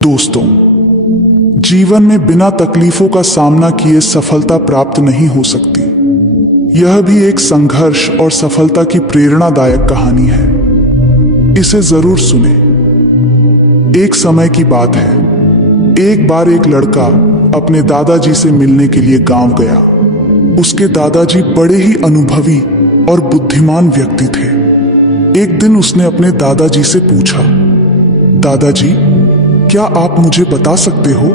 दोस्तों, जीवन में बिना तकलीफों का सामना किए सफलता प्राप्त नहीं हो सकती। यह भी एक संघर्ष और सफलता की प्रेरणादायक कहानी है। इसे जरूर सुने। एक समय की बात है, एक बार एक लड़का अपने दादाजी से मिलने के लिए गांव गया। उसके दादाजी बड़े ही अनुभवी और बुद्धिमान व्यक्ति थे। एक दिन उसने अपने दादाजी से पूछा, दादाजी, क्या आप मुझे बता सकते हो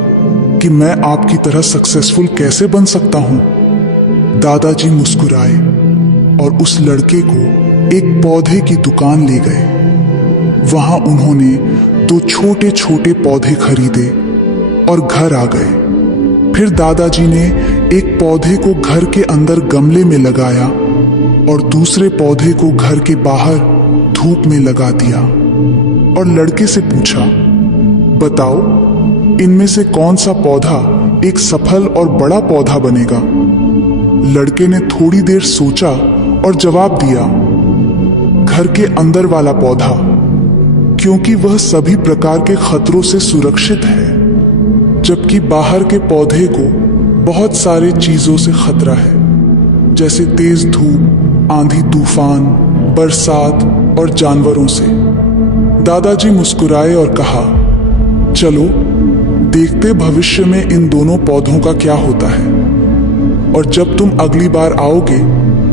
कि मैं आपकी तरह सक्सेसफुल कैसे बन सकता हूं? दादाजी मुस्कुराए और उस लड़के को एक पौधे की दुकान ले गए। वहां उन्होंने 2 छोटे छोटे पौधे खरीदे और घर आ गए। फिर दादाजी ने एक पौधे को घर के अंदर गमले में लगाया और दूसरे पौधे को घर के बाहर धूप में लगा दिया और लड़के से पूछा, बताओ, इनमें से कौन सा पौधा एक सफल और बड़ा पौधा बनेगा? लड़के ने थोड़ी देर सोचा और जवाब दिया, घर के अंदर वाला पौधा, क्योंकि वह सभी प्रकार के खतरों से सुरक्षित है, जबकि बाहर के पौधे को बहुत सारे चीजों से खतरा है, जैसे तेज धूप, आंधी तूफान, बरसात और जानवरों से। दादाजी मुस्कुराए और कहा, चलो देखते भविष्य में इन दोनों पौधों का क्या होता है, और जब तुम अगली बार आओगे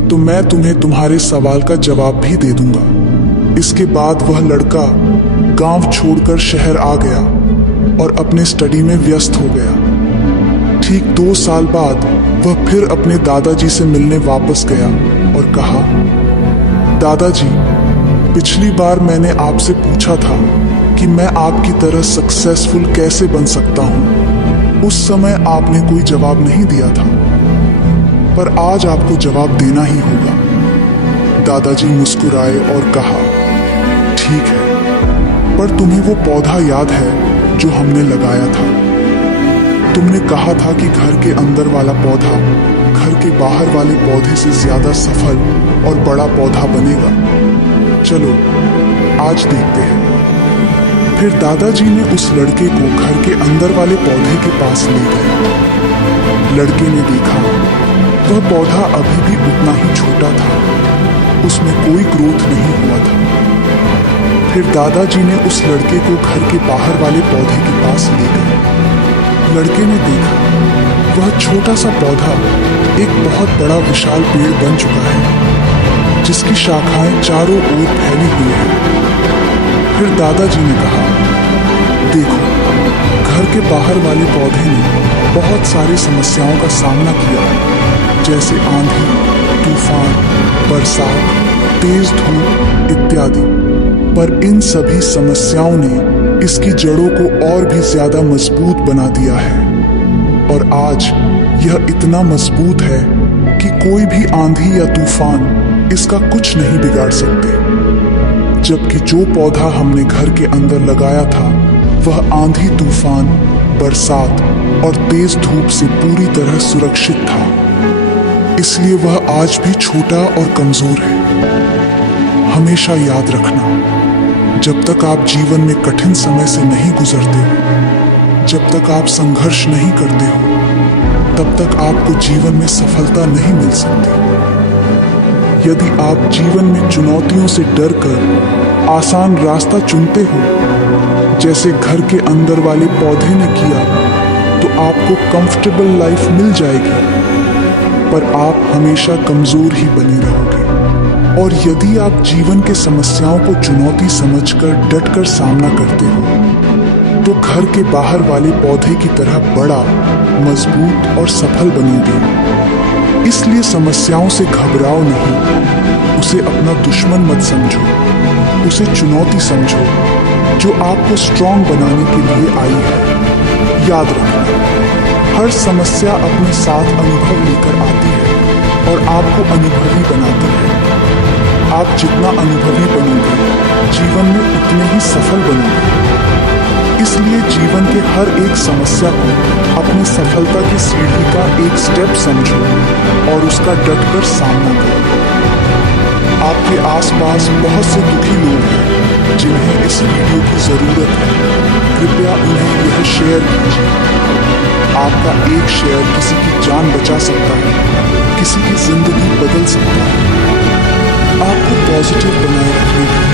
तो मैं तुम्हें तुम्हारे सवाल का जवाब भी दे दूंगा। इसके बाद वह लड़का गांव छोड़कर शहर आ गया और अपने स्टडी में व्यस्त हो गया। ठीक 2 साल बाद वह फिर अपने दादाजी से मिलने वापस गया और कहा, दादाजी, पिछली बार मैंने आपसे पूछा था कि मैं आपकी तरह सक्सेसफुल कैसे बन सकता हूं। उस समय आपने कोई जवाब नहीं दिया था, पर आज आपको जवाब देना ही होगा। दादाजी मुस्कुराए और कहा, ठीक है, पर तुम्हें वो पौधा याद है जो हमने लगाया था? तुमने कहा था कि घर के अंदर वाला पौधा घर के बाहर वाले पौधे से ज्यादा सफल और बड़ा पौधा बनेगा। चलो आज देखते हैं। फिर दादाजी ने उस लड़के को घर के अंदर वाले पौधे के पास ले गए। लड़के ने देखा वह पौधा अभी भी उतना ही छोटा था, उसमें कोई ग्रोथ नहीं हुआ था। फिर दादाजी ने उस लड़के को घर के बाहर वाले पौधे के पास ले गए। लड़के ने देखा वह छोटा सा पौधा एक बहुत बड़ा विशाल पेड़ बन चुका है, जिसकी शाखाएं चारों ओर फैली हुई हैं। फिर दादाजी ने कहा, देखो, घर के बाहर वाले पौधे ने बहुत सारी समस्याओं का सामना किया है, जैसे आंधी, तूफान, बरसात, तेज धूप इत्यादि, पर इन सभी समस्याओं ने इसकी जड़ों को और भी ज्यादा मजबूत बना दिया है, और आज यह इतना मजबूत है कि कोई भी आंधी या तूफान इसका कुछ नहीं बिगाड़ सकते। जबकि जो पौधा हमने घर के अंदर लगाया था वह आंधी तूफान, बरसात और तेज धूप से पूरी तरह सुरक्षित था, इसलिए वह आज भी छोटा और कमजोर है। हमेशा याद रखना, जब तक आप जीवन में कठिन समय से नहीं गुजरते हो, जब तक आप संघर्ष नहीं करते हो, तब तक आपको जीवन में सफलता नहीं मिल सकती। यदि आप जीवन में चुनौतियों से डरकर आसान रास्ता चुनते हो, जैसे घर के अंदर वाले पौधे ने किया, तो आपको कंफर्टेबल लाइफ मिल जाएगी, पर आप हमेशा कमजोर ही बने रहोगे। और यदि आप जीवन के समस्याओं को चुनौती समझकर डटकर सामना करते हो, तो घर के बाहर वाले पौधे की तरह बड़ा, मजबूत और सफल बनोगे। इसलिए समस्याओं से घबराओ नहीं, उसे अपना दुश्मन मत समझो, उसे चुनौती समझो जो आपको स्ट्रांग बनाने के लिए आई है। याद रखना, हर समस्या अपने साथ अनुभव लेकर आती है और आपको अनुभवी बनाती है। आप जितना अनुभवी बनोगे, जीवन में उतने ही सफल बनोगे। इसलिए जीवन के हर एक समस्या को अपनी सफलता की सीढ़ी का एक स्टेप समझो और उसका डटकर सामना करो। आपके आसपास बहुत से दुखी लोग हैं जिन्हें इस वीडियो की जरूरत है। कृपया उन्हें यह शेयर कीजिए। आपका एक शेयर किसी की जान बचा सकता है, किसी की जिंदगी बदल सकता है। आपको पॉजिटिव बनाए रखने की